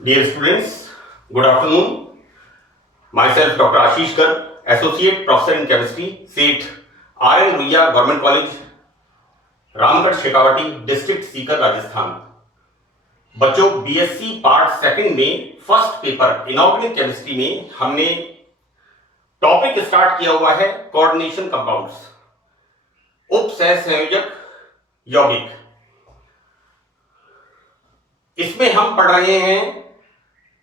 Dear students, good afternoon. Myself Dr. Ashish Garg, Associate Professor in Chemistry, SEET, R.N. Ruia Government College, Ramgarh Shekhawati, district Sikar, Rajasthan. बच्चों, BSc part second में first paper inorganic chemistry में हमने topic start किया हुआ है coordination compounds, उप सहसंयोजक यौगिक। इसमें हम पढ़ रहे हैं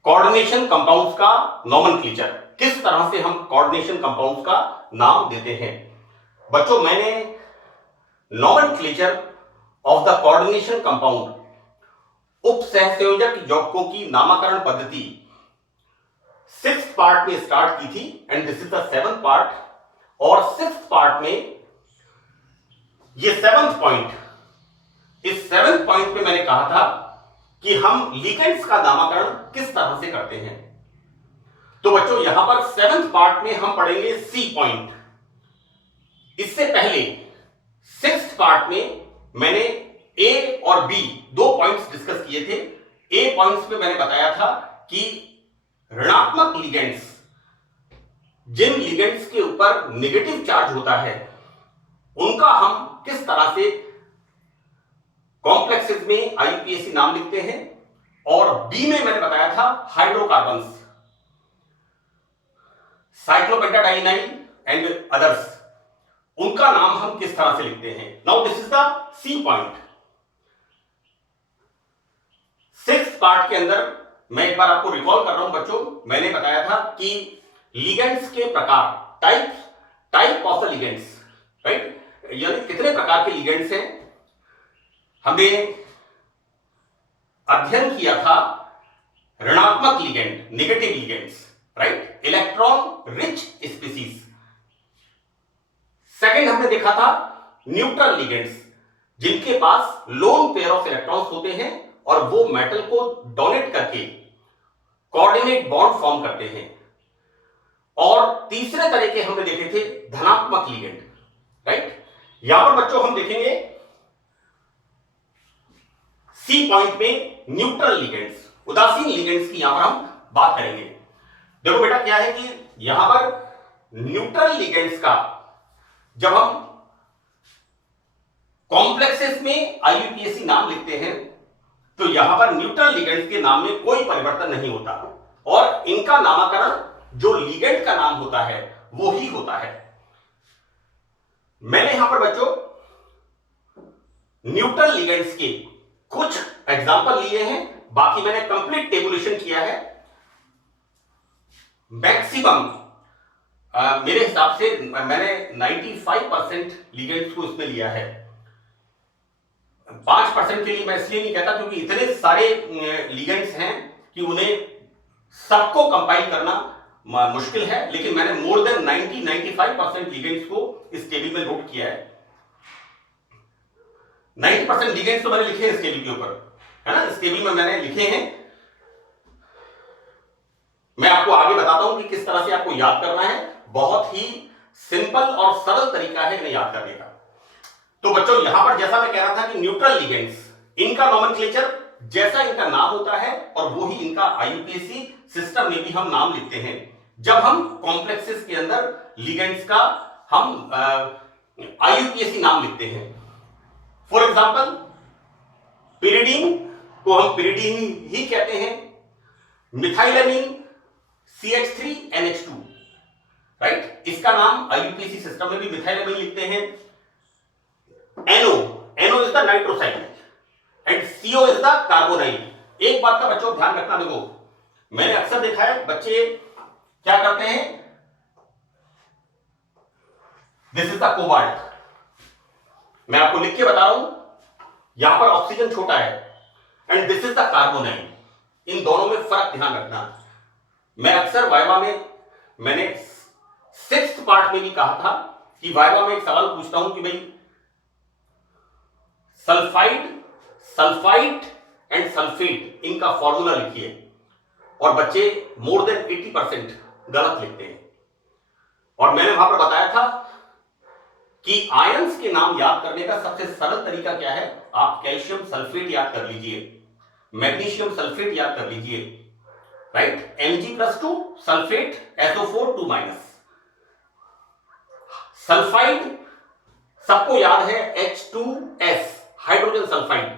कोऑर्डिनेशन कंपाउंड्स का नोमेनक्लेचर, किस तरह से हम कोऑर्डिनेशन कंपाउंड्स का नाम देते हैं। बच्चों, मैंने nomenclature of the coordination compound उप सहसंयोजक यौगिकों की नामकरण पद्धति 6th पार्ट में स्टार्ट की थी and this is the 7th part. और 6th पार्ट में ये 7th पॉइंट, इस 7th पॉइंट में मैंने कहा था कि हम लिगेंड्स का नामकरण किस तरह से करते हैं। तो बच्चों, यहां पर 7th पार्ट में हम पढ़ेंगे सी पॉइंट। इससे पहले 6th पार्ट में मैंने ए और बी दो पॉइंट्स डिस्कस किए थे। ए पॉइंट्स में मैंने बताया था कि ऋणात्मक लिगेंड्स, जिन लिगेंड्स के ऊपर नेगेटिव चार्ज होता है, उनका हम किस तरह से कॉम्प्लेक्सेस में आईयूपीएसी नाम लिखते हैं। और बी में मैंने बताया था हाइड्रोकार्बन्स, साइक्लोपेंटाडाइनाइन एंड अदर्स, उनका नाम हम किस तरह से लिखते हैं। Now this is the C point. 6th part के अंदर मैं एक बार आपको रिकॉल कर रहा हूं बच्चों, मैंने बताया था कि लिगेंड्स के प्रकार, type of the ligands, right, यानी कितने प्रकार के लिगेंड्स हैं। हमने अध्ययन किया था ऋणात्मक ligand, negative ligands, right, electron rich species. Second हमने देखा था न्यूट्रल लिगेंड्स, जिनके पास लोन पेयर ऑफ इलेक्ट्रॉन्स होते हैं और वो मेटल को डोनेट करके कोऑर्डिनेट बॉन्ड फॉर्म करते हैं। और तीसरे तरह के हमने देखे थे धनात्मक लिगेंड, राइट। यहां पर बच्चों हम देखेंगे सी पॉइंट में न्यूट्रल लिगेंड्स, उदासीन लिगेंड्स की यहां पर हम बात करेंगे। देखो बेटा, क्या है कि यहां पर न्यूट्रल लिगेंड्स का जब हम कॉम्प्लेक्सेस में आईयूपीएसी नाम लिखते हैं तो यहां पर न्यूट्रल लिगेंड्स के नाम में कोई परिवर्तन नहीं होता और इनका नामकरण जो लिगेंड का नाम होता है वो ही होता है। मैंने यहां पर बच्चों न्यूट्रल लिगेंड्स के कुछ एग्जांपल लिए हैं, बाकी मैंने कंप्लीट टेबुलेशन किया है। मैक्सिमम मेरे हिसाब से मैंने 95% लिगेंड्स को इसमें लिया है। 5% के लिए मैं इसलिए नहीं कहता क्योंकि इतने सारे लिगेंड्स हैं कि उन्हें सबको कंपाइल करना मुश्किल है, लेकिन मैंने मोर देन 95% लिगेंड्स को इस टेबल में नोट किया है। 90% लिगेंड्स तो मैंने लिखे हैं इस टेबल के ऊपर, है ना, इस टेबल में मैंने लिखे हैं। मैं आपको आगे बताता हूं कि किस तरह से आपको याद करना है। बहुत ही सिंपल और सरल तरीका है इन्हें याद करने का। तो बच्चों, यहां पर जैसा मैं कह रहा था कि न्यूट्रल लिगेंड्स, इनका नोमेनक्लेचर जैसा इनका नाम होता है और वो ही इनका आईयूपीएसी सिस्टम में भी हम नाम लिखते हैं जब हम कॉम्प्लेक्सेस के अंदर लिगेंड्स का हम आईयूपीएसी नाम लिखते हैं। फॉर एग्जाम्पल, पिरिडीन को हम पिरिडीन ही कहते हैं, मिथाइलएमीन CH3NH2, राइट, इसका नाम आईयूपीएसी सिस्टम में भी मिथाइलएमीन लिखते हैं। NO is the nitrosyl and CO is the carbonyl. एक बात का बच्चों ध्यान रखना, देखो मैंने अक्सर देखा है बच्चे क्या करते हैं, दिस इज द कोबाल्ट, मैं आपको लिख के बता रहा हूं, यहां पर ऑक्सीजन छोटा है and this is the carbonyl. इन दोनों में फर्क ध्यान रखना। मैं अक्सर वाइवा में, मैंने 6th पार्ट में भी कहा था कि वाइवा में एक सवाल पूछता हूं कि भाई सल्फाइड एंड सल्फेट, इनका फॉर्मूला लिखिए, और बच्चे मोर देन 80% गलत लिखते हैं। और मैंने वहां पर बताया था कि आयंस के नाम याद करने का सबसे सरल तरीका क्या है, आप कैल्शियम सल्फेट याद कर लीजिए, मैग्नीशियम सल्फेट याद कर लीजिए, right, Mg+2 sulphate SO4 2-। Sulphide सबको याद है H2S, हाइड्रोजन सल्फाइड।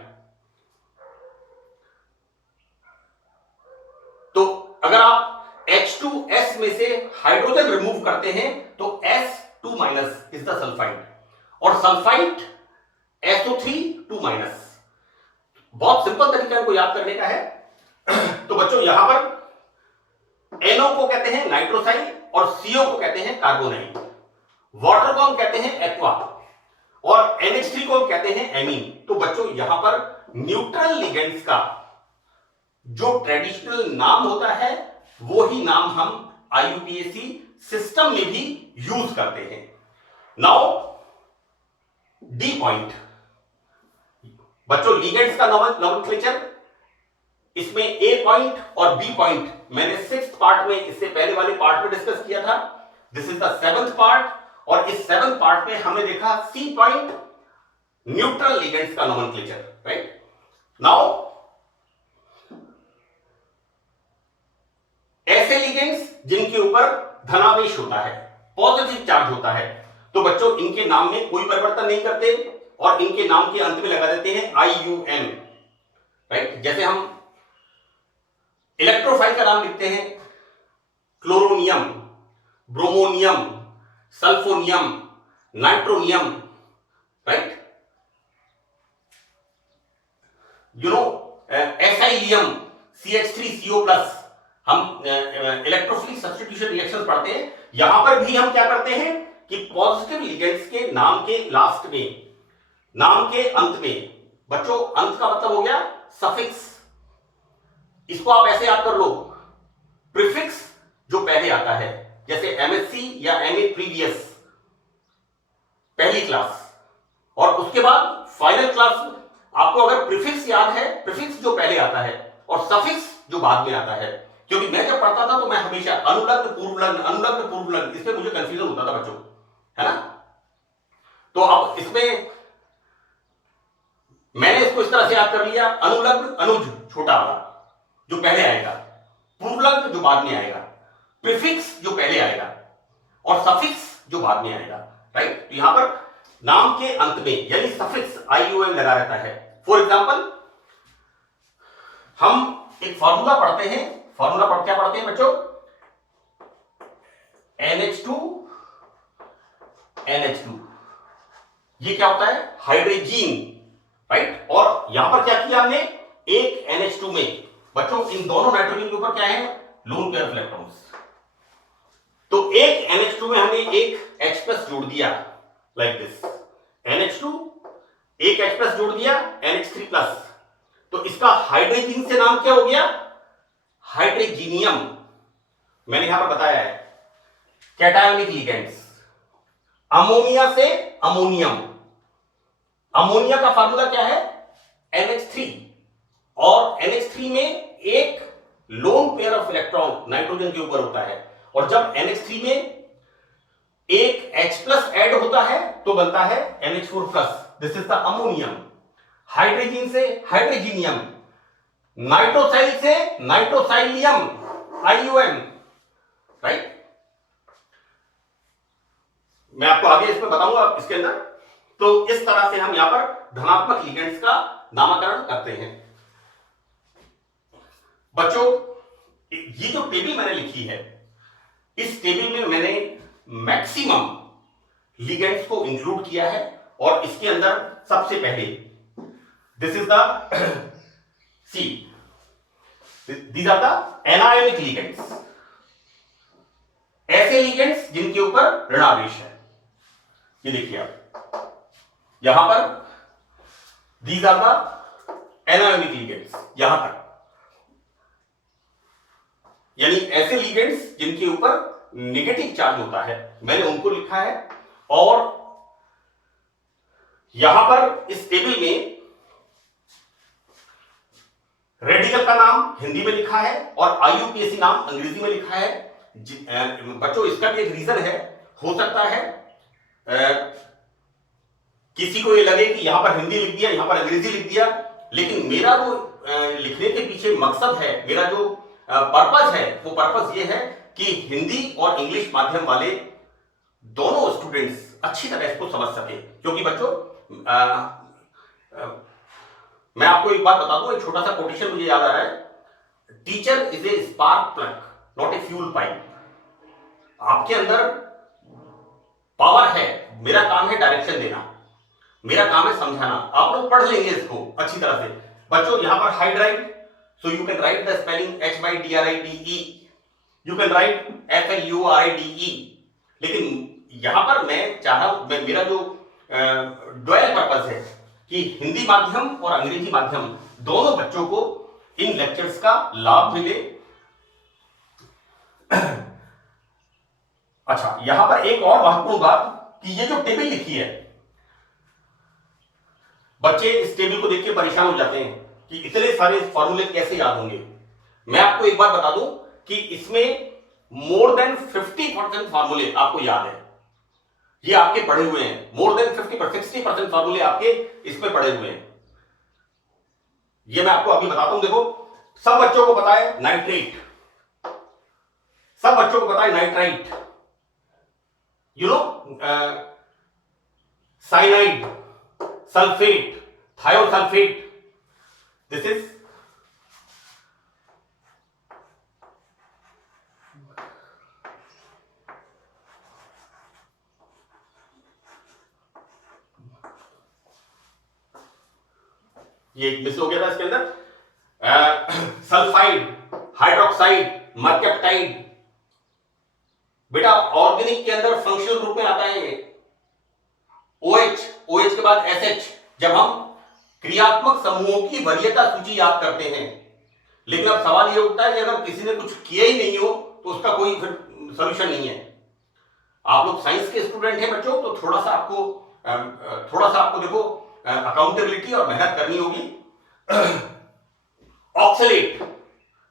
तो अगर आप H2S में से हाइड्रोजन रिमूव करते हैं तो S2- इज द सल्फाइड, और सल्फाइड SO3 2-। बहुत सिंपल तरीका इनको याद करने का है। तो बच्चों यहां पर NO को कहते हैं नाइट्रोसाइल और CO को कहते हैं कार्बोनाइल, वाटर को हम कहते हैं एक्वा और NH3 को हम कहते हैं एमीन। तो बच्चों यहां पर न्यूट्रल लिगेंड्स का जो ट्रेडिशनल नाम होता है वो ही नाम हम IUPAC सिस्टम में भी यूज करते हैं। नाउ डी पॉइंट, बच्चों लिगेंड्स का नोमेनक्लेचर, इसमें ए पॉइंट और बी पॉइंट मैंने 6th पार्ट में, इससे पहले वाले पार्ट में डिस्कस किया था। This is the 7th part, और इस 7th पार्ट में हमने देखा सी पॉइंट न्यूट्रल लिगेंड्स का नोमेनक्लेचर, राइट। नाउ ऐसे लिगेंड्स जिनके ऊपर धनावेश होता है, पॉजिटिव चार्ज होता है, तो बच्चों इनके नाम में कोई परिवर्तन नहीं करते और इनके नाम के अंत में लगा देते हैं IUN, राइट। जैसे हम इलेक्ट्रोफाइल का नाम लिखते हैं chloronium, bromonium, सल्फोनियम, nitronium, right. You know acylium, CH3CO+, हम इलेक्ट्रोफिलिक सब्स्टिट्यूशन रिएक्शंस पढ़ते हैं। यहां पर भी हम क्या करते हैं कि पॉजिटिव लिगेंड्स के नाम के लास्ट में, नाम के अंत में, बच्चों अंत का मतलब हो गया सफिक्स, इसको आप ऐसे याद कर लो, प्रीफिक्स जो पहले आता है, जैसे MSc या MA प्रीवियस पहली क्लास, और उसके बाद फाइनल क्लास आपको अगर प्रीफिक्स याद है, प्रीफिक्स जो पहले आता है और सफिक्स जो बाद में आता है। क्योंकि मैं जब पढ़ता था तो मैं हमेशा अनुलग्न पूर्वलग्न, अनुलग्न पूर्वलग्न, इसमें मुझे कंफ्यूजन होता था बच्चों, है ना। तो अब इसमें मैंने इसको इस तरह से याद कर लिया, अनुलग्न अनुज छोटा वाला जो पहले आएगा, पूर्वलग्न जो बाद में आएगा, प्रीफिक्स जो पहले आएगा और सफिक्स जो बाद में आएगा, राइट। तो यहां पर नाम के अंत में यानी सफिक्स IUN लगा रहता है। फॉर एग्जांपल हम एक फॉर्मूला पढ़ते हैं, फॉर्मूला क्या पढ़ते हैं बच्चों, NH2 ये क्या होता है, हाइड्रोजीन, राइट। और यहां पर क्या किया हमने, एक NH2 में बच्चों इन दोनों नाइट्रोजन के ऊपर क्या है, लोन पेयर ऑफ इलेक्ट्रॉन्स। तो एक NH2 में हमने एक H+ जोड़ दिया, लाइक दिस, NH2 एक H+ जोड़ दिया, NH3+, तो इसका हाइड्रोजीन से नाम क्या हो गया, हाइड्रोजीनियम। मैंने यहां पर बताया है कैटायोनिक लिगेंड्स, अमोनिया से अमोनियम, अमोनिया का फार्मूला क्या है, NH3, और NH3 में एक lone pair of electron nitrogen के ऊपर होता है, और जब NH3 में एक H+ ऐड होता है तो बनता है NH4+, this is the ammonium. Hydrazine से हाइड्रोजीनियम, नाइट्रोसाइल से नाइट्रोसाइलियम, IUN, राइट। मैं आपको आगे इसमें बताऊंगा इसके अंदर। तो इस तरह से हम यहां पर धनात्मक लिगेंड्स का नामकरण करते हैं। बच्चों ये जो टेबल मैंने लिखी है, इस टेबल में मैंने मैक्सिमम लिगेंड्स को इंक्लूड किया है, और इसके अंदर सबसे पहले this is the see, these are the anionic ligands, ऐसे लिगेंड्स जिनके ऊपर ऋणावेश है। ये देखिए आप यहां पर, these are the anionic ligands, यहां तक, यानी ऐसे लिगेंड्स जिनके ऊपर नेगेटिव चार्ज होता है, मैंने उनको लिखा है। और यहां पर इस टेबल में रेडिकल का नाम हिंदी में लिखा है और IUPAC नाम अंग्रेजी में लिखा है। बच्चों इसका भी एक रीजन है, हो सकता है किसी को ये लगे कि यहां पर हिंदी लिख दिया, यहां पर अंग्रेजी लिख दिया, लेकिन मेरा जो लिखने के पीछे मकसद है, मेरा जो पर्पस है वो पर्पस ये है कि हिंदी और इंग्लिश माध्यम वाले दोनों स्टूडेंट्स अच्छी तरह इसको समझ सके। क्योंकि बच्चों मैं आपको एक बात बता दूं, एक छोटा सा कोटेशन मुझे याद आ रहा है, teacher is a spark plug not a fuel pipe. आपके अंदर पावर है, मेरा काम है डायरेक्शन देना, मेरा काम है समझाना। आप लोग पढ़ लेंगे इसको अच्छी तरह से। बच्चों यहां पर hydride, so you can write the spelling HYDRIDE, you can write FLURIDE। लेकिन यहां पर मैं चाह रहा हूं, मेरा जो ड्वेल पर्पस है कि हिंदी माध्यम और अंग्रेजी माध्यम दोनों बच्चों को इन लेक्चर्स का लाभ मिले। अच्छा, यहां पर एक और महत्वपूर्ण बात कि ये जो टेबल लिखी है, बच्चे इस टेबल को देख के परेशान हो जाते हैं कि इतने सारे फॉर्मूले कैसे याद होंगे। मैं आपको एक बात बता दूं कि इसमें मोर देन 50% फॉर्मूले आपको याद है, ये आपके पढ़े हुए हैं। मोर देन 60% फॉर्मूले आपके इसमें पढ़े हुए हैं। ये मैं आपको अभी बताता हूं। देखो, सब बच्चों को पता है नाइट्रेट, सब बच्चों को पता है nitrite, you know, cyanide, sulphate, thiosulphate, this is ये मिस हो गया था इसके अंदर, सल्फाइड, हाइड्रोक्साइड, मर्केप्टाइड। बेटा ऑर्गेनिक के अंदर फंक्शनल ग्रुप में आता है ये। OH, OH के बाद SH। जब हम क्रियात्मक समूहों की वरीयता सूची याद करते हैं, लेकिन अब सवाल ये उठता है कि अगर किसी ने कुछ किया ही नहीं हो तो उसका कोई फिर सोल्यूशन नहीं है। आप लोग साइंस के स्टूडेंट हैं बच्चों, तो थोड़ा सा आपको देखो अकाउंटेबिलिटी और मेहनत करनी होगी। ऑक्सलेट,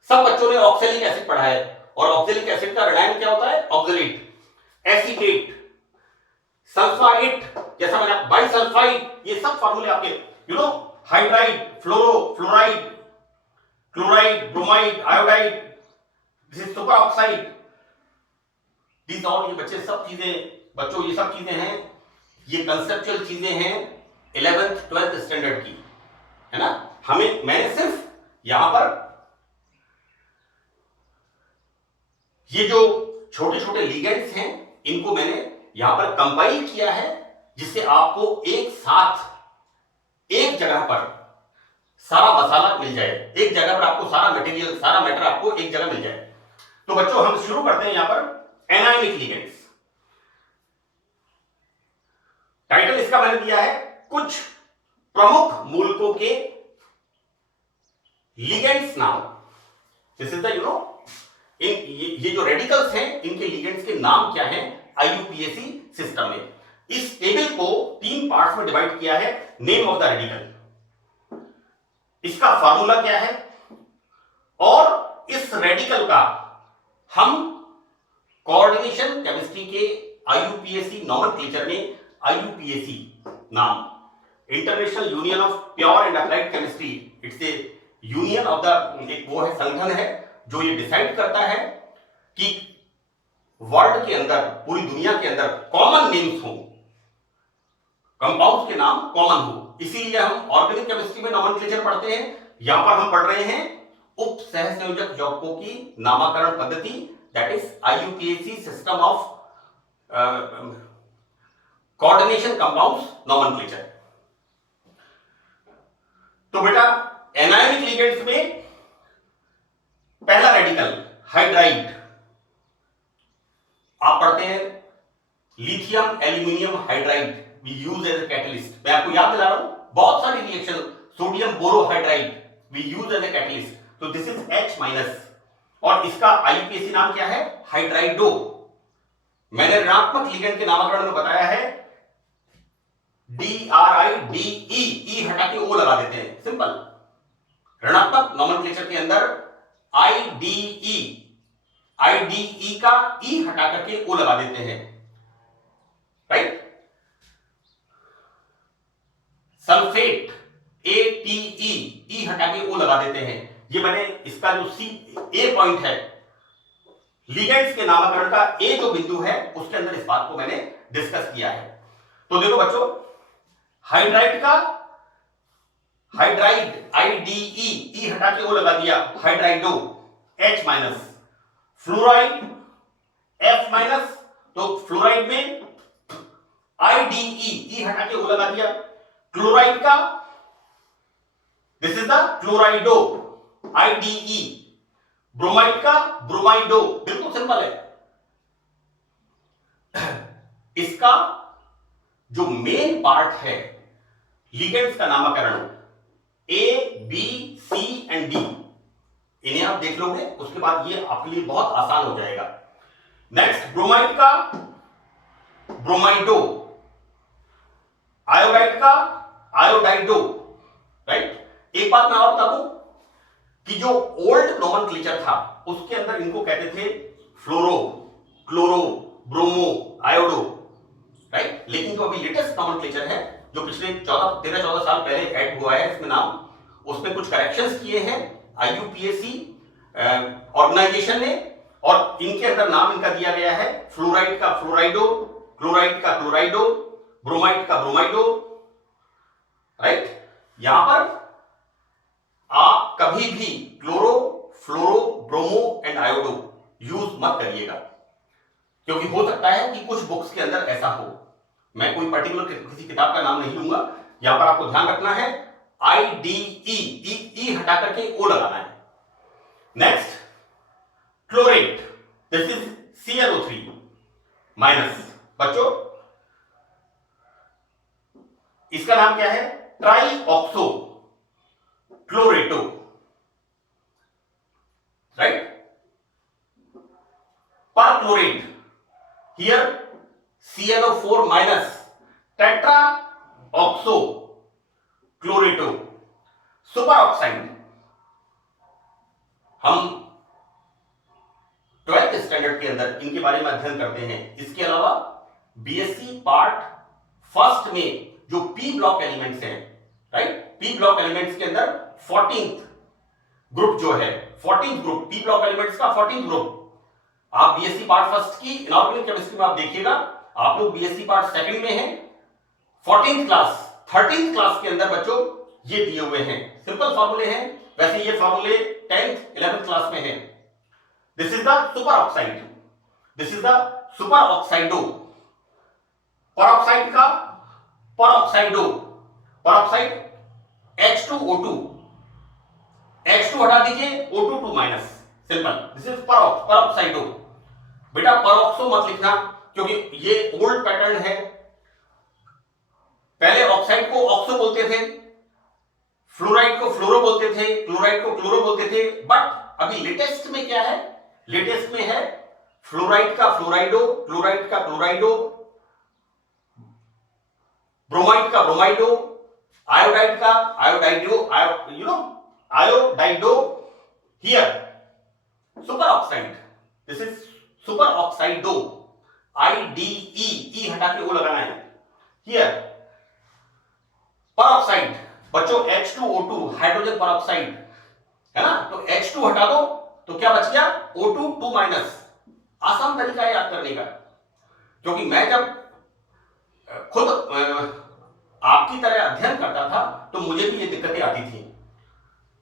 सब बच्चों ने ऑक्सैलिक एसिड पढ़ा है, और ऑक्सैलिक एसिड का ऋणायन क्या होता है? ऑक्सलेट। एसीटेट, सल्फाइट, जैसा मैंने बाइसल्फाइड, ये सब फॉर्मूले आपके, you know, hydride, fluoro, fluoride, chloride, bromide, iodide, this is super oxide. These all, ये बच्चे सब चीजें, बच्चों ये सब चीजें हैं, ये कंसेप्चुअल चीजें हैं 11th 12th स्टैंडर्ड की, है ना। मैंने सिर्फ यहां पर ये जो छोटे छोटे लिगेंड्स हैं इनको मैंने यहां पर कंपाइल किया है, जिससे आपको एक साथ एक जगह पर सारा मसाला मिल जाए, एक जगह पर आपको सारा मटेरियल, सारा मैटर आपको एक जगह मिल जाए। तो बच्चों हम शुरू करते हैं यहां पर एनायनिक लिगेंड्स। टाइटल इसका मैंने दिया है कुछ प्रमुख मूलकों के लिगेंड्स नाम। This is the, you know, ये जो रेडिकल्स हैं इनके लिगेंड्स के नाम क्या हैं IUPAC सिस्टम में। इस टेबल को 3 पार्ट्स में डिवाइड किया है। नेम ऑफ द रेडिकल, इसका फार्मूला क्या है, और इस रेडिकल का हम कोऑर्डिनेशन केमिस्ट्री के IUPAC नॉमेनक्लेचर में IUPAC नाम, international union of pure and applied chemistry, it's A union of the, एक वो है, संगठन है जो ये डिसाइड करता है कि वर्ल्ड के अंदर, पूरी दुनिया के अंदर कॉमन नेम्स हो, कंपाउंड्स के नाम कॉमन हो। इसीलिए हम ऑर्गेनिक केमिस्ट्री में नॉमेनक्लेचर पढ़ते हैं। यहां पर हम पढ़ रहे हैं उप सहसंयोजक यौगिकों की नामकरण पद्धति, that is IUPAC system of coordination compounds nomenclature. तो बेटा एनायनिक लिगेंड्स में पहला रेडिकल हाइड्राइड, आप पढ़ते हैं lithium aluminium hydride, we use as a catalyst. मैं आपको याद दिला रहा हूं, बहुत सारी reaction, sodium borohydride we use as a catalyst, तो दिस इज H-, और इसका IUPAC नाम क्या है? हाइड्राइडो। मैंने ऋणात्मक लिगेंड के नामकरण में बताया है DRIDE, ई हटा के O लगा देते हैं, सिंपल। ऋणात्मक नॉमेनक्लेचर के अंदर IDE का E हटा करके O लगा देते हैं, राइट। सल्फेट ATE, E हटा के O लगा देते हैं। ये मैंने इसका जो सी ए पॉइंट है, लिगेंड्स के नामकरण का ए जो बिंदु है, उसके अंदर इस बात को मैंने डिस्कस किया है। तो देखो बच्चों, हाइड्राइड का हाइड्राइड आईडीई, ई हटा के ओ लगा दिया, हाइड्राइडो H minus, fluoride F minus, तो फ्लोराइड में आईडीई, ई हटा के ओ लगा दिया। क्लोराइड का this is the क्लोराइडो, IDE. Bromide का ब्रोमाइडो, बिल्कुल सिंपल है। इसका जो मेन पार्ट है लिगेंड्स का नामकरण A B C and D, इन्हें आप देख लोगे, उसके बाद ये आपके लिए बहुत आसान हो जाएगा। नेक्स्ट, ब्रोमाइड का ब्रोमाइडो, आयोडाइड का आयोडाइडो, राइट। एक बात मैं और बता दूं कि जो ओल्ड नोमेनक्लेचर था उसके अंदर इनको कहते थे फ्लोरो, क्लोरो, ब्रोमो, आयोडो, राइट। लेकिन जो अभी लेटेस्ट नोमेनक्लेचर है, जो पिछले 13-14 साल पहले ऐड हुआ है इसमें नाम, उसमें कुछ करेक्शंस किए हैं IUPAC ऑर्गेनाइजेशन ने, और इनके अंदर नाम इनका दिया गया है फ्लोराइड का फ्लोराइडो, क्लोराइड का क्लोराइडो, ब्रोमाइड का ब्रोमाइडो, राइट। यहां पर आप कभी भी chloro, fluoro, bromo and iodo use मत करिएगा, क्योंकि हो सकता है कि कुछ बुक्स के अंदर ऐसा हो। मैं कोई पर्टिकुलर किसी किताब का नाम नहीं लूंगा, यहां पर आपको ध्यान रखना है आईडीई, ई हटा करके ओ लगाना है। Next, chlorate, this is ClO3 minus. बच्चों, इसका नाम क्या है? Trioxo chlorato, right. Perchlorate, here ClO4 minus, tetra oxo chlorato. Super oxide, हम 12th स्टैंडर्ड के अंदर इनके बारे में अध्ययन करते हैं। इसके अलावा BSc पार्ट फर्स्ट में जो P ब्लॉक एलिमेंट्स हैं, राइट, P ब्लॉक एलिमेंट्स के अंदर 14th ग्रुप जो है, 14th group, P block elements का 14th ग्रुप, आप BSc पार्ट फर्स्ट की इनऑर्गेनिक केमिस्ट्री में आप देखिएगा, आप लोग BSc पार्ट सेकंड में हैं, 14th क्लास, 13th क्लास के अंदर बच्चों ये दिए हुए हैं। सिंपल फॉर्मूले हैं, वैसे ये फॉर्मूले 10th 11th क्लास में हैं। This is the super oxide, this is the super oxido. Peroxide का परऑक्साइडो, परऑक्साइड H2O2, H2 हटा दीजिए, O2 2 minus, simple, this is peroxido. बेटा परऑक्सो मत लिखना, क्योंकि ये ओल्ड पैटर्न है। पहले ऑक्साइड को ऑक्सो बोलते थे, फ्लोराइड को फ्लोरो बोलते थे, क्लोराइड को क्लोरो बोलते थे, बट अभी लेटेस्ट में क्या है? लेटेस्ट में है फ्लोराइड का फ्लोराइडो, क्लोराइड का क्लोराइडो, ब्रोमाइड का ब्रोमाइडो, आयोडाइड का iodido, iodido. Here super oxide, this is super oxido, IDE, E हटा के ओ लगाना है। हियर परऑक्साइड, बच्चों H2O2, हाइड्रोजन परऑक्साइड है ना, तो H2 हटा दो तो क्या बच गया? O2 2 minus. आसान तरीका है याद करने का, क्योंकि मैं जब खुद आपकी तरह अध्ययन करता था तो मुझे भी ये दिक्कतें आती थी।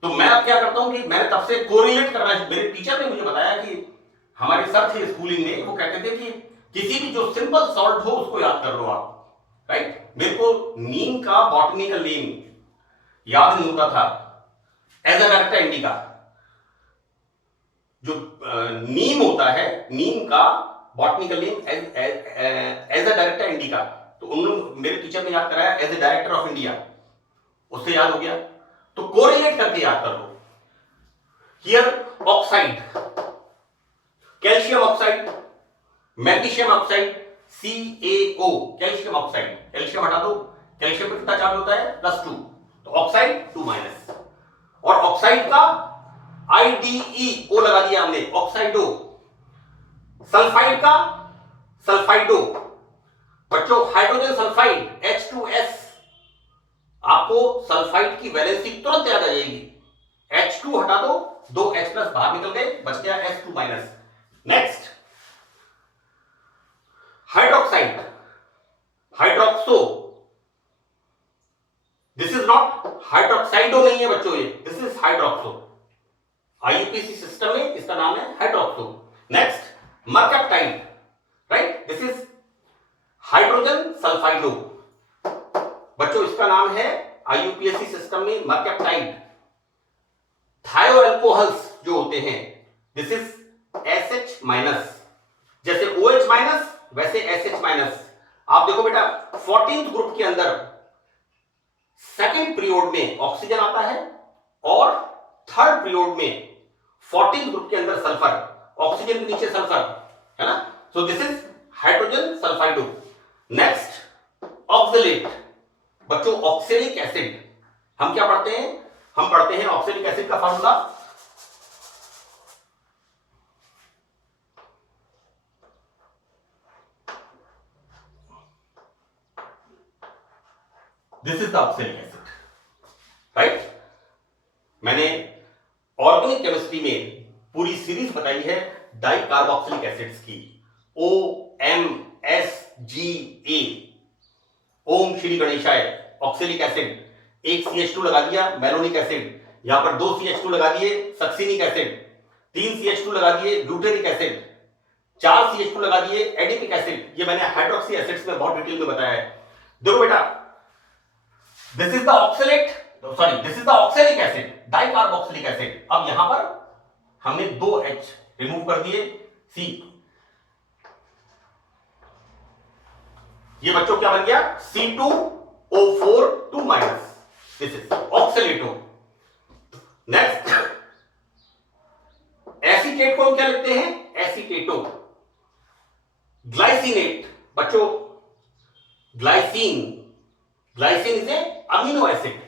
तो मैं अब क्या करता हूं कि मैंने तब से कोरिलेट करना, मेरे टीचर ने मुझे बताया कि हमारे सर थे स्कूलिंग में, वो कहते थे कि किसी भी जो सिंपल सॉल्ट हो उसको याद कर लो आप, राइट। मेरे को नीम का बॉटनिकल नेम याद नहीं होता था, एज डायरेक्टर इंडिका। जो नीम होता है, नीम का botanical name as a director indica, तो उन्होंने मेरे टीचर ने याद कराया as a director of India, उससे याद हो गया। तो कोरिलेट करके याद कर लो। Here oxide, calcium oxide, magnesium oxide, CaO, calcium oxide, calcium हटा दो, कैल्शियम पे कितना चार्ज होता है? +2, तो ऑक्साइड 2 माइनस। और ऑक्साइड का IDE, O लगा दिया हमने, ऑक्साइडो। सल्फाइड का सल्फाइडो, बच्चों हाइड्रोजन सल्फाइड H2S, आपको सल्फाइड की वैलेंसी तुरंत याद आ जाएगी, H2 हटा दो, 2 H प्लस बाहर निकल गए, बच गया H2 minus. Next hydroxide, hydroxo, this is not hydroxido नहीं है बच्चों, ये this is hydroxo. IUPAC system में इसका नाम है hydroxo. Next mercaptide, right, this is hydrogen sulphido. बच्चों इसका नाम है आईयूपीएसी सिस्टम में मर्कैप्टाइड। थायो अल्कोहल्स जो होते हैं, दिस इज एसएच माइनस, जैसे OH माइनस वैसे SH माइनस। आप देखो बेटा 14th ग्रुप के अंदर सेकेंड पीरियड में ऑक्सीजन आता है और थर्ड पीरियड में 14th ग्रुप के अंदर सल्फर, ऑक्सीजन के नीचे सल्फर, है ना। So this is hydrogen sulphido. Next oxalate, बच्चों ऑक्सैलिक एसिड, हम क्या पढ़ते हैं, हम पढ़ते हैं ऑक्सैलिक एसिड का formula, this is the oxalic acid, right. मैंने ऑर्गेनिक केमिस्ट्री में पूरी सीरीज बताई है डाई कार्बोक्सिलिक एसिड्स की, OMSGA, ओम श्री गणेशाय, ऑक्सैलिक एसिड। एक CH2 लगा दिया मैलोनिक एसिड, यहां पर 2 CH2 लगा दिए सक्सिनिक एसिड, 3 CH2 लगा दिए ब्यूटेरिक एसिड, 4 CH2 लगा दिए एडिपिक एसिड। ये मैंने हाइड्रोक्सी एसिड्स में बहुत डिटेल में बताया है। देखो बेटा this is the oxalate, sorry this is the oxalic acid, dicarboxylic acid. अब यहां पर हमने 2 H रिमूव कर दिए, C, ये बच्चों क्या बन गया C2O4 2 minus, this is ऑक्सलेटो। Next acetate को हम क्या लिखते हैं, एसीटेटो। ग्लाइसिनेट, बच्चों glycine, glycine is a amino acid.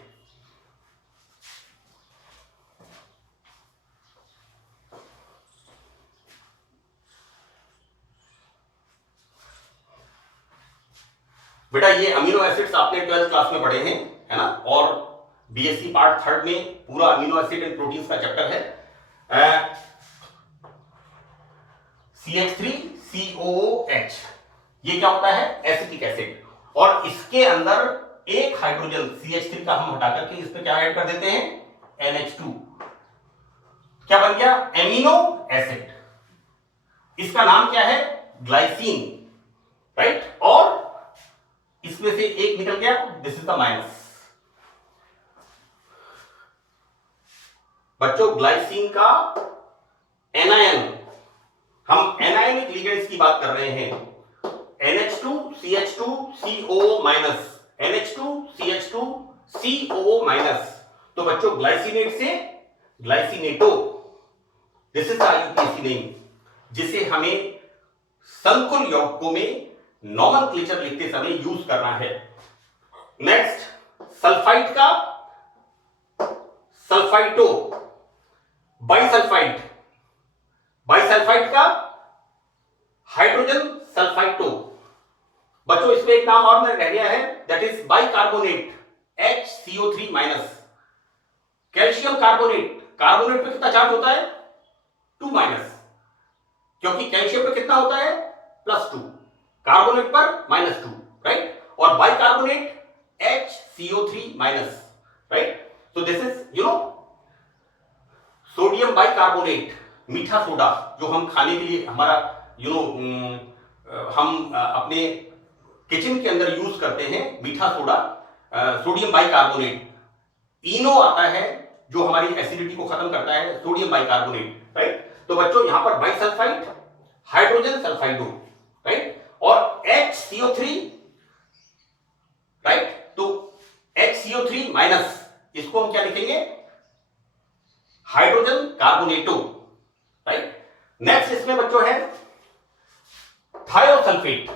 बेटा ये अमीनो एसिड्स आपने 12th क्लास में पढ़े हैं, है ना, और बीएससी पार्ट 3 में पूरा अमीनो एसिड एंड प्रोटीन्स का चैप्टर है। CH3COOH, ये क्या होता है, एसिटिक एसिड, और इसके अंदर एक हाइड्रोजन CH3 का हम हटा करके इस पे क्या ऐड कर देते हैं, NH2, क्या बन गया, एमिनो एसिड। इसका नाम क्या है, ग्लाइसिन, राइट, और इसमें से एक निकल गया, दिस इज द माइनस। बच्चों ग्लाइसिन का एनायन, हम एनायनिक लिगेंड्स की बात कर रहे हैं, NH2CH2CO माइनस, NH2CH2CO माइनस। तो बच्चों ग्लाइसिनेट से glycinato, this is the IUPAC name, जिसे हमें संकुल यौगिकों में नॉमेनक्लेचर लिखते समय यूज करना है। नेक्स्ट सल्फाइड का सल्फाइटो, बाइसल्फाइड, बाइसल्फाइड का हाइड्रोजन सल्फाइटो। बच्चों इसमें एक नाम और रह गया है, that is bicarbonate, HCO3 minus. Calcium carbonate, carbonate पे कितना चार्ज होता है, 2 माइनस, क्योंकि कैल्शियम पे कितना होता है, +2, कार्बोनेट पर -2, राइट, और बाइकार्बोनेट HCO3 माइनस, राइट। तो दिस इज सोडियम बाइकार्बोनेट, मीठा सोडा, जो हम खाने के लिए हमारा हम अपने किचन के अंदर यूज करते हैं, मीठा सोडा, सोडियम बाइकार्बोनेट। इनो आता है जो हमारी एसिडिटी को खत्म करता है, सोडियम बाइकार्बोनेट, राइट। तो बच्चों यहां पर बाइसल्फाइड, हाइड्रोजन सल्फाइडो, राइट, और HCO3, राइट, तो HCO3 माइनस, इसको हम क्या लिखेंगे, हाइड्रोजन कार्बोनेटो, राइट। नेक्स्ट इसमें बच्चों है थायोसल्फेट,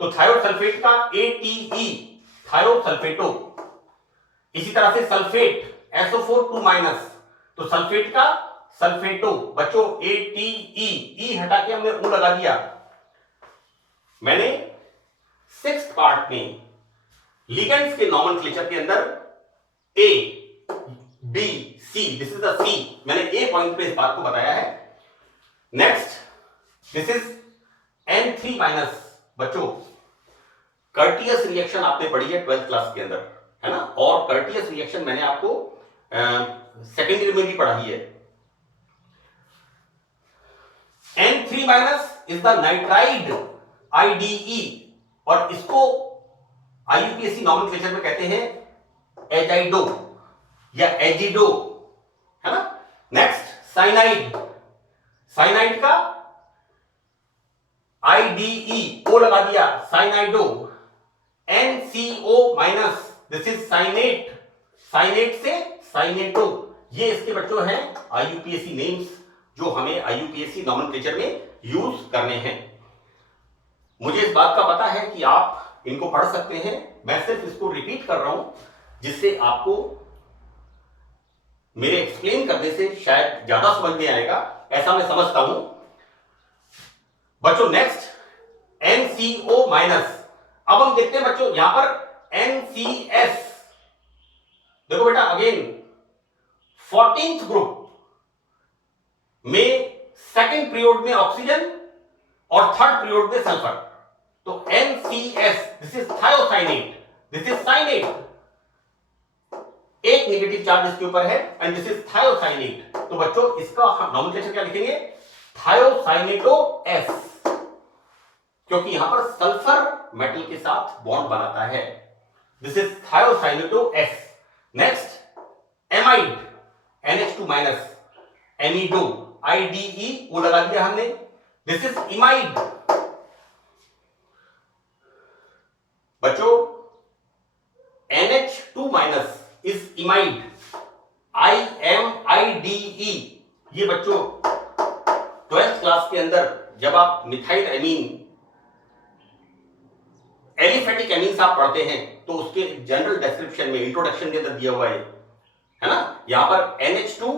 तो थायोसल्फेट का ATE, थायोसल्फेटो। इसी तरह से सल्फेट SO4 2 माइनस, तो सल्फेट का सल्फेटो, बच्चों ATE, E हटा के हमने U लगा दिया। मैंने 6th पार्ट में लिगेंड्स के नॉमेनक्लेचर के अंदर A, B C, this is the C. मैंने ए पॉइंट पे इस बात को बताया है। Next this is N3 minus. बच्चों कर्टियस रिएक्शन आपने पढ़ी है 12th क्लास के अंदर, है ना, और कर्टियस रिएक्शन मैंने आपको सेकेंडरी में भी पढ़ाई है। N3 minus is the nitride IDE, और इसको IUPAC नॉमेनक्लेचर में कहते हैं एजाइडो या एजिडो, है ना। नेक्स्ट साइनाइड, साइनाइड का IDE ओ लगा दिया, cyanido. NCO minus, this is cyanate, cyanate से साइनेटो। ये इसके बच्चों हैं IUPAC नेम्स जो हमें IUPAC नॉमेनक्लेचर में यूज करने हैं। मुझे इस बात का पता है कि आप इनको पढ़ सकते हैं, मैं सिर्फ इसको रिपीट कर रहा हूं जिससे आपको मेरे एक्सप्लेन करने से शायद ज्यादा समझ में आएगा, ऐसा मैं समझता हूं। बच्चों नेक्स्ट NCO माइनस। अब हम देखते हैं बच्चों यहां पर NCS। देखो बेटा अगेन 14th ग्रुप में सेकेंड पीरियड में ऑक्सीजन और थर्ड पीरियड में सल्फर, तो NCS this is thiocyanate, this is cyanate, एक नेगेटिव चार्ज इसके ऊपर है एंड दिस इज थायोसाइनेट। तो बच्चों इसका हम नॉमेनक्लेचर क्या लिखेंगे, थायोसाइनेटो S, क्योंकि यहां पर सल्फर मेटल के साथ बॉन्ड बनाता है। This is thiocyanato S। Next amide NH2 minus, amido IDE वो लगा दिया हमने, दिस इज इमाइड। बच्चों NH2 माइनस इज इमाइड, IMIDE। ये बच्चों 12th क्लास के अंदर जब आप मिथाइल एमीन, एलिफेटिक एमीन्स आप पढ़ते हैं तो उसके जनरल डिस्क्रिप्शन में इंट्रोडक्शन के अंदर दिया हुआ है ना। यहां पर NH2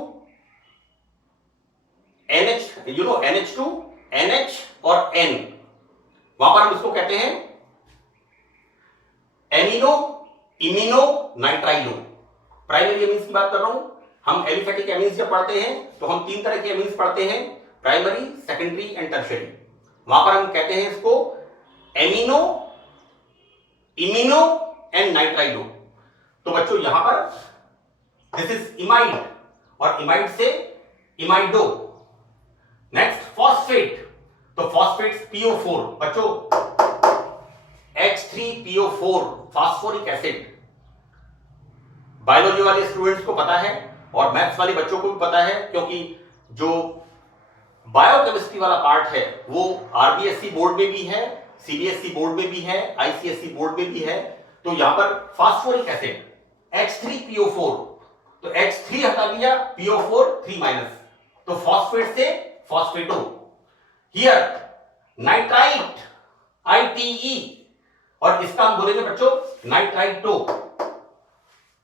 NH2 NH और N, वहां पर हम इसको कहते हैं amino imino nitrilo. Primary amines की बात कर रहा हूं। हम एलिफेटिक एमीन्स जब पढ़ते हैं तो हम तीन तरह के एमीन्स पढ़ते हैं, प्राइमरी, सेकेंडरी एंड टर्शियरी। वहां पर हम कहते हैं इसको एमिनो इमिनो एंड नाइट्राइलो। तो बच्चों यहां पर दिस इज इमाइड और इमाइड से इमाइडो। नेक्स्ट फॉस्फेट, तो फॉस्फेट्स PO4 बच्चों, H3PO4 फास्फोरिक एसिड। बायोलॉजी वाले स्टूडेंट्स को पता है और मैथ्स वाले बच्चों को भी पता है, क्योंकि जो बायोकेमिस्ट्री वाला पार्ट है वो RBSE बोर्ड में भी है, CBSE बोर्ड में भी है, ICSE बोर्ड में भी है। तो यहां पर फास्फोरिक एसिड H3PO4, तो H3 हटा दिया, PO4 3 माइनस, तो फॉस्फेट से फॉस्फेटो। हियर नाइट्राइट ITE, और इसका हम बोलेंगे बच्चों नाइट्राइटो,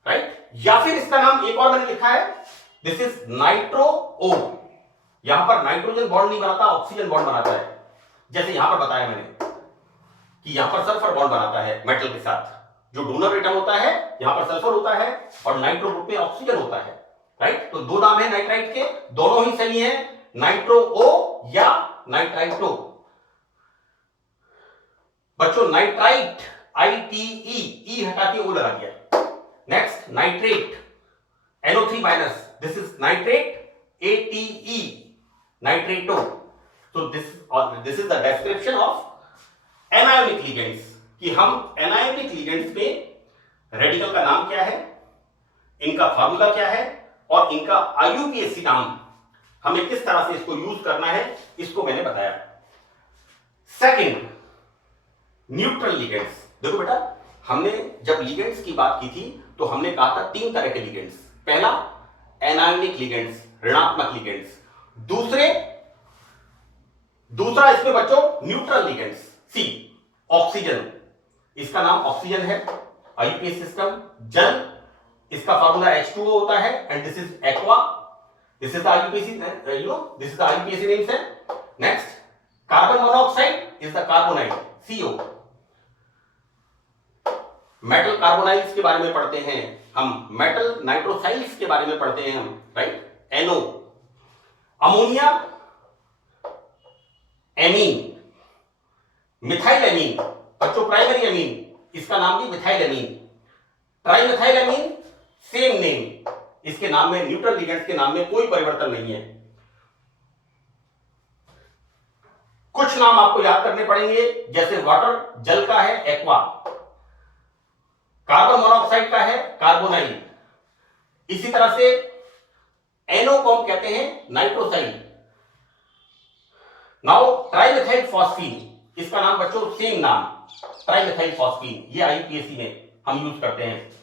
राइट। या फिर इसका नाम एक और मैंने लिखा है, दिस इज नाइट्रो O। यहां पर नाइट्रोजन बॉन्ड नहीं बनाता, ऑक्सीजन बॉन्ड बनाता है। जैसे यहां पर बताया मैंने कि यहां पर सल्फर बॉन्ड बनाता है मेटल के साथ, जो डोनर एटम होता है यहां पर सल्फर होता है और नाइट्रो ग्रुप में ऑक्सीजन होता है, राइट। तो दो नाम है नाइट्राइट के, दोनों ही सही है, नाइट्रो O या नाइट्राइटो। बच्चों नाइट्राइट ITE, ई हटा के O लगा दिया। Next nitrate NO3 minus, this is nitrate ATE, नाइट्रेटो। तो this is the description of anionic ligands, कि हम एनायोनिक लिगेंड्स में रेडिकल का नाम क्या है, इनका फार्मूला क्या है और इनका IUPAC नाम हमें किस तरह से इसको यूज करना है, इसको मैंने बताया। Second neutral ligands. देखो बेटा हमने जब लिगेंड्स की बात की थी तो हमने कहा था तीन तरह के लिगेंड्स। पहला एनायोनिक लिगेंड्स, ऋणात्मक लिगेंड्स। दूसरा इसमें बच्चों न्यूट्रल लिगेंड्स, सी ऑक्सीजन, इसका नाम ऑक्सीजन है, IUPAC सिस्टम। जल, इसका फार्मूला H2O होता है and this is aqua, this is the IUPAC, this is the IUPAC names है। Next carbon monoxide is the carbonide, CO। Metal carbonyls के बारे में पढ़ते हैं हम मेटल नाइट्रोसाइल्स के बारे में पढ़ते हैं हम, राइट। एनो, अमोनिया एमीन, मिथाइल एमीन, बच्चों प्राइमरी एमीन, इसका नाम भी methyl amine. Trimethyl amine, same name, इसके नाम में, न्यूट्रल लिगेंड्स के नाम में कोई परिवर्तन नहीं है। कुछ नाम आपको याद करने पड़ेंगे, जैसे वाटर जल का है एक्वा, कार्बन मोनोऑक्साइड का है कार्बोनाइल, इसी तरह से एनो को हम कहते हैं नाइट्रोसाइल। नाउ ट्राइमेथाइल फॉस्फीन, इसका नाम बच्चों सेम नाम, ट्राइमेथाइल फॉस्फीन, ये आईयूपीएसी में हम यूज करते हैं।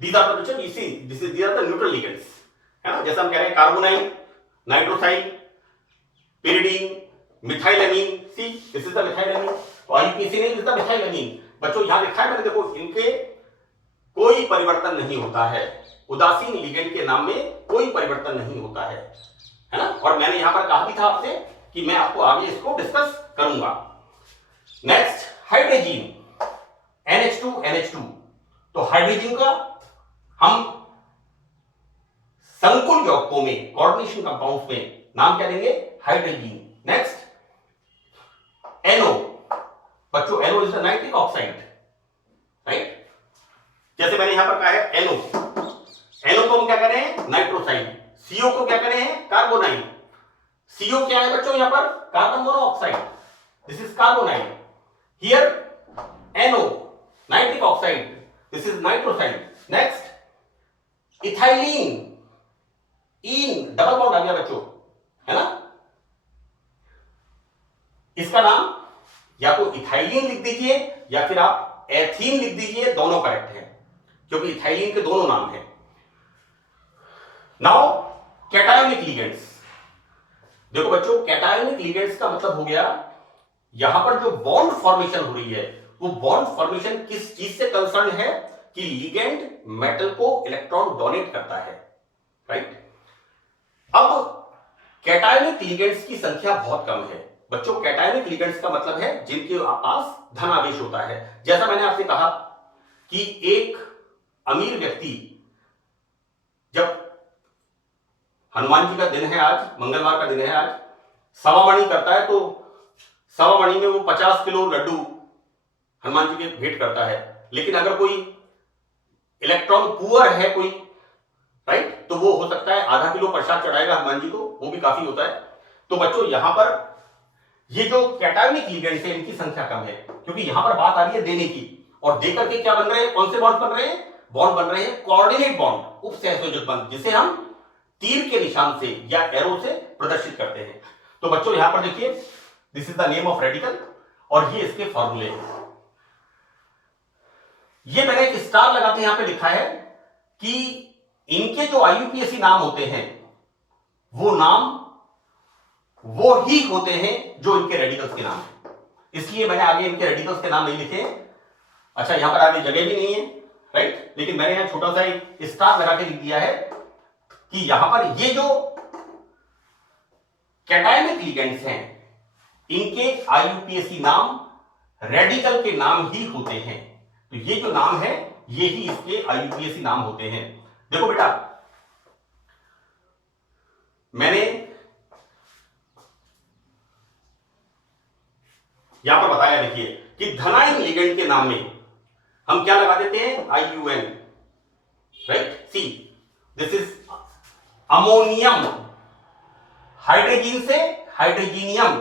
These are the bच्चों, you see, these are the neutral ligands, है ना। जैसे हम कह रहे हैं carbonyl, nitrosyl, pyridine, methyl amine, see this is the methyl amine, और आईयूपीएसी ने इज द मिथाइल एमीन। बच्चों यहां लिखा है मैंने, देखो, इनके कोई परिवर्तन नहीं होता है, उदासीन लिगेंड के नाम में कोई परिवर्तन नहीं होता है ना। और मैंने यहां पर कहा भी था आपसे कि मैं आपको आगे इसको डिस्कस करूंगा। नेक्स्ट, हाइड्रोजीन, NH2 तो हाइड्रोजीन का हम संकुल यौगिकों में, कोऑर्डिनेशन कंपाउंड्स में नाम क्या देंगे, हाइड्रोजीन। नेक्स्ट, NO, बच्चों NO is the nitric oxide, right. जैसे मैंने यहां पर कहा है NO को हम क्या कह रहे हैं, नाइट्रोसाइल। CO को क्या कह रहे हैं, कार्बोनाइल। CO क्या है बच्चों, यहां पर carbon monoxide, this is carbonyl. Here NO nitric oxide, this is nitrosyl. Next, ethylene, इन डबल बॉन्ड आ गया बच्चों, है ना। इसका नाम या तो इथाइलिन लिख दीजिए या फिर आप एथीन लिख दीजिए, दोनों करेक्ट है, क्योंकि इथाइलिन के दोनों नाम हैं। नाउ कैटायोनिक लिगेंड्स, देखो बच्चों, कैटायोनिक लिगेंड्स का मतलब हो गया, यहां पर जो बॉन्ड फॉर्मेशन हो रही है, वो बॉन्ड फॉर्मेशन किस चीज से कंसर्न है, कि लिगेंड मेटल को इलेक्ट्रॉन डोनेट करता है, राइट। अब कैटायोनिक लिगेंड्स की संख्या बहुत कम है बच्चों। कैटायोनिक लिगेंड्स का मतलब है जिनके पास धन आवेश होता है। जैसा मैंने आपसे कहा कि एक अमीर व्यक्ति, जब हनुमान जी का दिन है आज, मंगलवार का दिन है आज, सवामणि करता है, तो सवामणि में वो 50 किलो लड्डू हनुमान जी के भेंट करता है। लेकिन अगर कोई इलेक्ट्रॉन पुअर है कोई, राइट, तो वो हो सकता है आधा किलो प्रसाद चढ़ाएगा हनुमान जी को, वो भी काफी होता है। तो बच्चों यहां पर ये जो कैटायोनिक लिगेंड्स है, इनकी संख्या कम है, क्योंकि यहां पर बात आ रही है देने की, और देकर के क्या बन रहे हैं, कौन से बॉन्ड बन रहे हैं, बॉन्ड बन रहे हैं कोऑर्डिनेट बॉन्ड, उपसहसंयोजक बंध, जिसे हम तीर के निशान से या एरो से प्रदर्शित करते हैं। तो बच्चों यहां पर देखिए, this is the name of radical, और ये इसके फॉर्मूले हैं। ये मैंने एक स्टार लगा के यहां पे लिखा है कि इनके जो आईयूपीएसी नाम होते हैं, वो नाम वो ही होते हैं जो इनके रेडिकल्स के नाम है। इसलिए मैंने आगे इनके रेडिकल्स के नाम नहीं लिखे। अच्छा, यहां पर आगे जगह भी नहीं है, राइट, लेकिन मैंने यहां छोटा सा एक स्टार लगा के लिख दिया है कि यहां पर ये जो कैटायोनिक लिगेंड्स हैं, इनके आईयूपीएसी नाम रेडिकल के नाम ही होते हैं। तो ये जो नाम है, ये ही इसके आईयूपीएसी नाम होते हैं। देखो बेटा, मैंने यहां पर बताया, देखिए, कि धनायन लिगेंड के नाम में हम क्या लगा देते हैं, IUN, right. See, this is ammonium, hydrazine से हाइड्रोजीनियम,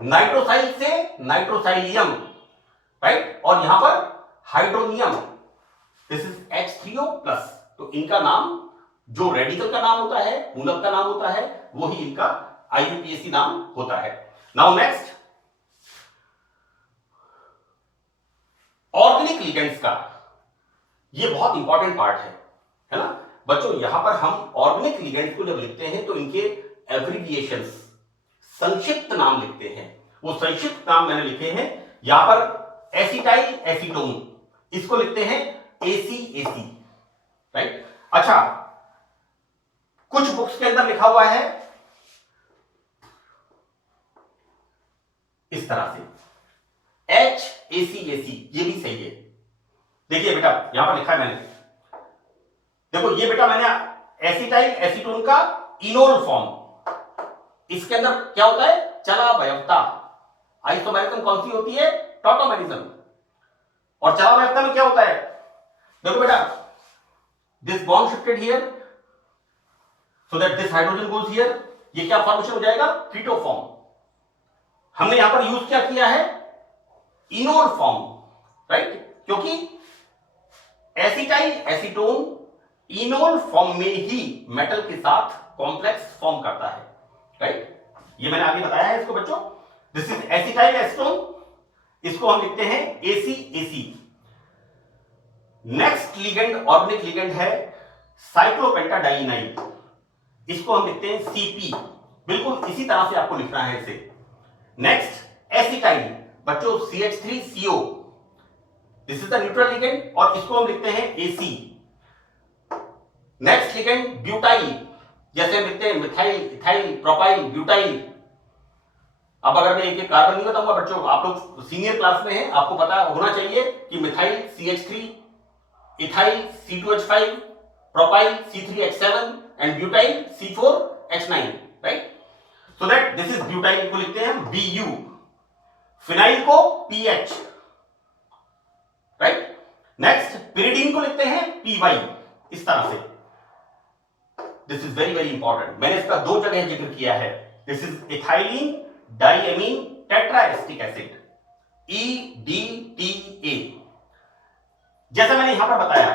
नाइट्रोसाइल से नाइट्रोसाइलियम, राइट, और यहां पर hydronium, this is H3O plus. तो इनका नाम, जो रेडिकल का नाम होता है, मूलक का नाम होता है, वो ही इनका आईयूपीएसी नाम होता है। नाउ नेक्स्ट, ऑर्गेनिक लिगेंड्स का ये बहुत इंपॉर्टेंट पार्ट है ना बच्चों। यहां पर हम ऑर्गेनिक लिगेंड्स को जब लिखते हैं तो इनके एब्रिविएशंस, संक्षिप्त नाम लिखते हैं। वो संक्षिप्त नाम मैंने लिखे हैं यहां पर, एसिटाइल एसीटोन, इसको लिखते हैं ACAC, राइट। अच्छा, कुछ बुक्स के अंदर लिखा हुआ है इस तरह से ACAC, ये भी सही है। देखिए बेटा यहां पर लिखा है मैंने, देखो ये बेटा मैंने एसिटाइल एसीटोन का इनोल फॉर्म, इसके अंदर क्या होता है, चला वयवता। आइसोमेरिज्म कौन सी होती है, टॉटोमेरिज्म। और चला वयवता में क्या होता है, देखो बेटा this bond shifted here so that this hydrogen goes here, ये क्या फॉर्मेशन हो जाएगा, कीटो फॉर्म। हमने यहां पर यूज क्या किया है, इनोल फॉर्म, राइट, क्योंकि एसिटाइल एसीटोन इनोल फॉर्म में ही मेटल के साथ कॉम्प्लेक्स फॉर्म करता है, राइट। ये मैंने आगे बताया है इसको बच्चों। दिस इज एसिटाइल एसीटोन, इसको हम लिखते हैं ACAC। Next ligand organic ligand है साइक्लोपेंटाडाइनाइन, इसको हम लिखते हैं CP। बिल्कुल इसी तरह से आपको लिखना है इसे। नेक्स्ट एसिटाइल बच्चों CH3CO, this is the neutral ligand और इसको हम लिखते हैं AC। नेक्स्ट लिगेंड ब्यूटाइल, जैसे हम लिखते हैं मिथाइल, इथाइल, प्रोपाइल, ब्यूटाइल। अब अगर मैं एक एक कार्बन नहीं बताऊंगा बच्चों, आप लोग सीनियर क्लास में हैं, आपको पता होना चाहिए कि methyl CH3, ethyl C2H5, propyl C3H7 and butyl C4H9, right. So that this is butyl को लिखते हैं BU, फिनाइल को PH, राइट। नेक्स्ट पिरिडीन को लिखते हैं PY, इस तरह से। This is very very important, मैंने इसका 2 जगह जिक्र किया है। This is ethylene diamine tetraacetic acid, EDTA। जैसा मैंने यहां पर बताया,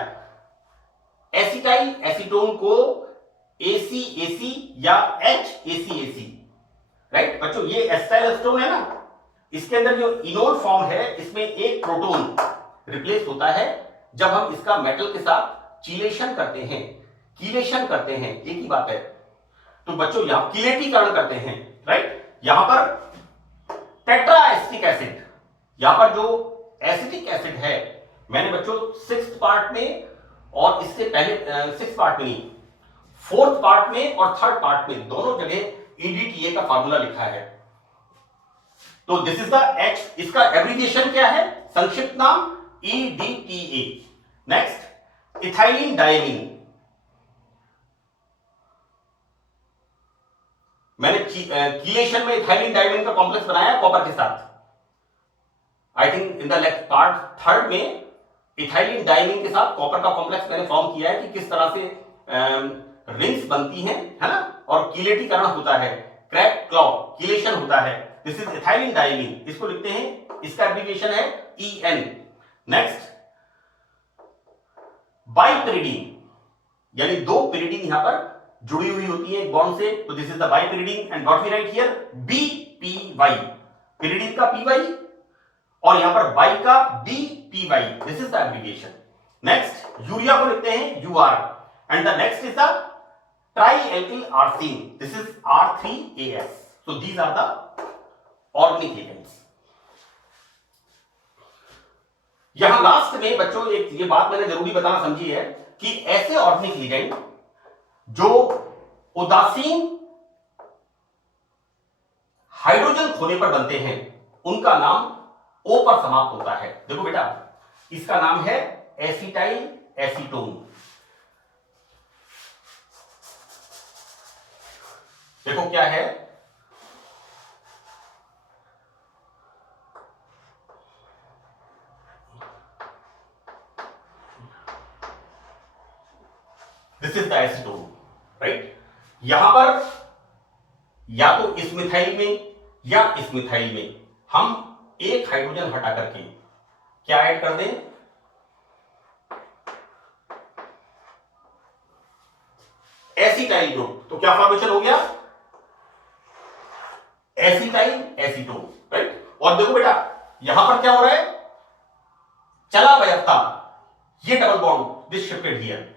एसिटाइल एसीटोन को ACAC या HACAC, राइट बच्चों। ये एसिटाइल एसीटोन है ना, इसके अंदर जो इनोल फॉर्म है, इसमें एक प्रोटॉन रिप्लेस होता है जब हम इसका मेटल के साथ चीलेशन करते हैं, कीलेशन करते हैं, एक ही बात है। तो बच्चों यहां कीलेटीकरण करते हैं, राइट। यहां पर टेट्राएसिटिक एसिड, यहां पर जो एसिटिक एसिड है, मैंने बच्चों 6th पार्ट में और इससे पहले 6th पार्ट में नहीं, 4th पार्ट में और 3rd पार्ट में दोनों जगह EDTA का फार्मूला लिखा है। तो दिस इज द H, इसका एब्रिविएशन क्या है, संक्षिप्त नाम EDTA। नेक्स्ट इथाइलिन डाइएमीन, मैंने कीलेशन में इथाइलिन डाइएमीन का कॉम्प्लेक्स बनाया कॉपर के साथ। I think in the part 3rd में इथाइलिन डाइएमीन के साथ कॉपर का कॉम्प्लेक्स मैंने फॉर्म किया है कि किस तरह से रिंग्स बनती हैं, है ना, और कीलेटीकरण होता है, क्रैक क्लॉ कीलेशन होता है। दिस इज इथाइलिन डाइएमीन, इसको लिखते हैं, इसका एब्रिविएशन है EN। नेक्स्ट बाइपिरिडीन, यानी 2 पिरिडीन यहां पर जुड़ी हुई होती है एक बॉन्ड से, तो this is the bipyridine and what we write here BPY, pyridine का PY और यहां पर बाई का BPY, this is the abbreviation. Next urea को लिखते हैं UR and the next is the trialkyl arsine, this is R3AS। So these are the organic ligands. यहां last में बच्चों एक ये बात मैंने जरूरी बताना समझी है कि ऐसे ऑर्गेनिक लिगेंड जो उदासीन हाइड्रोजन खोने पर बनते हैं, उनका नाम O पर समाप्त होता है। देखो बेटा, इसका नाम है एसिटाइल एसीटोन। देखो क्या है, this is the acetone, right. यहां पर या तो इस मिथाइल में या इस मिथाइल में हम एक हाइड्रोजन हटा करके क्या ऐड कर दें, एसिटाइल ग्रुप। तो क्या फॉर्मेशन हो गया, एसिटाइल एसीटोन, राइट। और देखो बेटा यहां पर क्या हो रहा है, चला वयवता, ये double bond this shifted here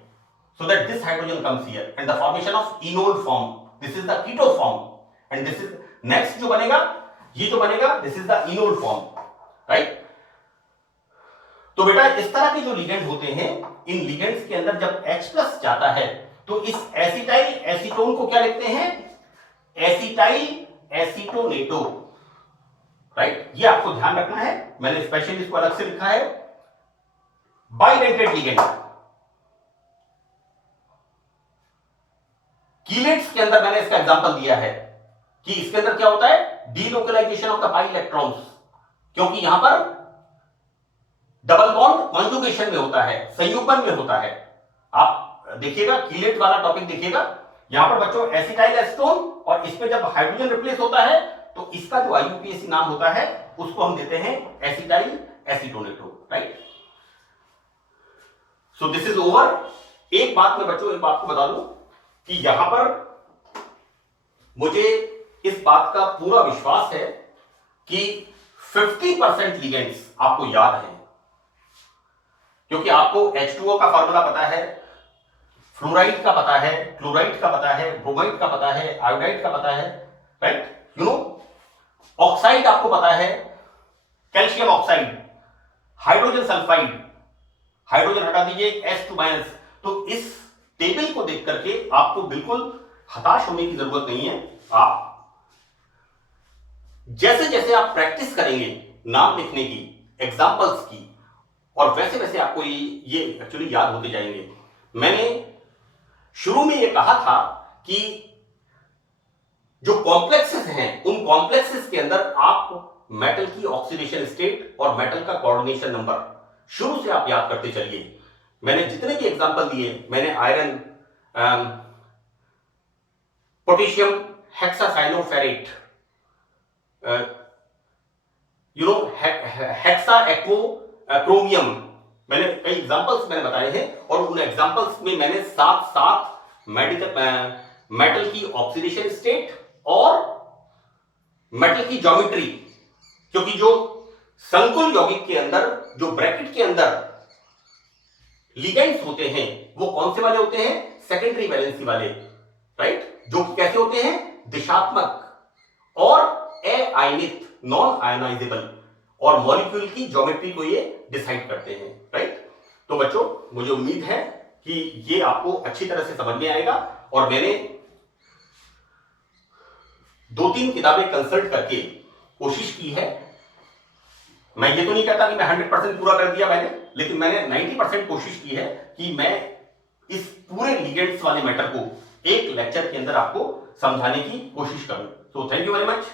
so that this hydrogen comes here and the formation of enol form, this is the keto form and this is next जो बनेगा, ये जो बनेगा this is the enol form, right। तो बेटा इस तरह के जो लिगेंड होते हैं, इन लिगेंड्स के अंदर जब H+ जाता है तो इस एसिटाइल एसीटोन को क्या लिखते हैं, एसिटाइल एसीटोनेटो, राइट, ये आपको ध्यान रखना है, मैंने स्पेशली इसको अलग से लिखा है। बाइडेंटेड लिगेंड, कीलेट्स के अंदर मैंने इसका एग्जांपल दिया है कि इसके अंदर क्या होता है, delocalisation of the pi electrons, क्योंकि यहां पर डबल बॉन्ड कॉन्जुगेशन में होता है, संयुग्मन में होता है। आप देखिएगा कीलेट वाला टॉपिक देखिएगा, यहां पर बच्चों एसिटाइल एस्टोन, और इसमें जब हाइड्रोजन रिप्लेस होता है तो इसका जो आईयूपीएसी नाम होता है उसको हम देते हैं acetyl acetonato, right. So this is over. एक बात मैं बच्चों एक बात को बता दूं कि यहां पर मुझे इस बात का पूरा विश्वास है कि 50% लिगेंड्स आपको याद हैं, क्योंकि आपको H2O का फॉर्मूला पता है, फ्लोराइड का पता है, क्लोराइड का पता है, ब्रोमाइड का पता है, आयोडाइड का पता है, राइट। यू नो ऑक्साइड आपको पता है, calcium oxide, hydrogen sulphide, hydrogen हटा दीजिए H2-। तो इस टेबल को देख करके आपको बिल्कुल हताश होने की जरूरत नहीं है। आप जैसे जैसे आप प्रैक्टिस करेंगे नाम लिखने की, एग्जांपल्स की, और वैसे वैसे आपको ये एक्चुअली याद होते जाएंगे। मैंने शुरू में ये कहा था कि जो कॉम्प्लेक्सेस हैं उन कॉम्प्लेक्सेस के अंदर आप मेटल की ऑक्सीडेशन स्टेट और मेटल का कोऑर्डिनेशन नंबर शुरू से आप याद करते चलिए। मैंने जितने भी एग्जांपल दिए, मैंने iron, potassium hexacyanoferrate, hexa एक्वो chromium, मैंने कई एग्जांपल्स मैंने बताए हैं, और उन एग्जांपल्स में मैंने साथ मेटल की ऑक्सीडेशन स्टेट और मेटल की ज्योमेट्री, क्योंकि जो संकुल यौगिक के अंदर, जो ब्रैकेट के अंदर लिगेंड्स होते हैं वो कौन से वाले होते हैं, सेकेंडरी वैलेंसी वाले, राइट, जो कैसे होते हैं, दिशात्मक और अआयनित, नॉन आयोनाइजेबल, और मॉलिक्यूल की ज्योमेट्री को ये डिसाइड करते हैं, राइट। तो बच्चों मुझे उम्मीद है कि ये आपको अच्छी तरह से समझ में आएगा, और मैंने 2-3 किताबें कंसल्ट करके कोशिश की है। मैं ये तो नहीं कहता कि मैं 100% पूरा कर दिया मैंने, लेकिन मैंने 90% कोशिश की है कि मैं इस पूरे लिगेंड्स वाले मैटर को एक लेक्चर के अंदर आपको समझाने की कोशिश करूं। So thank you very much.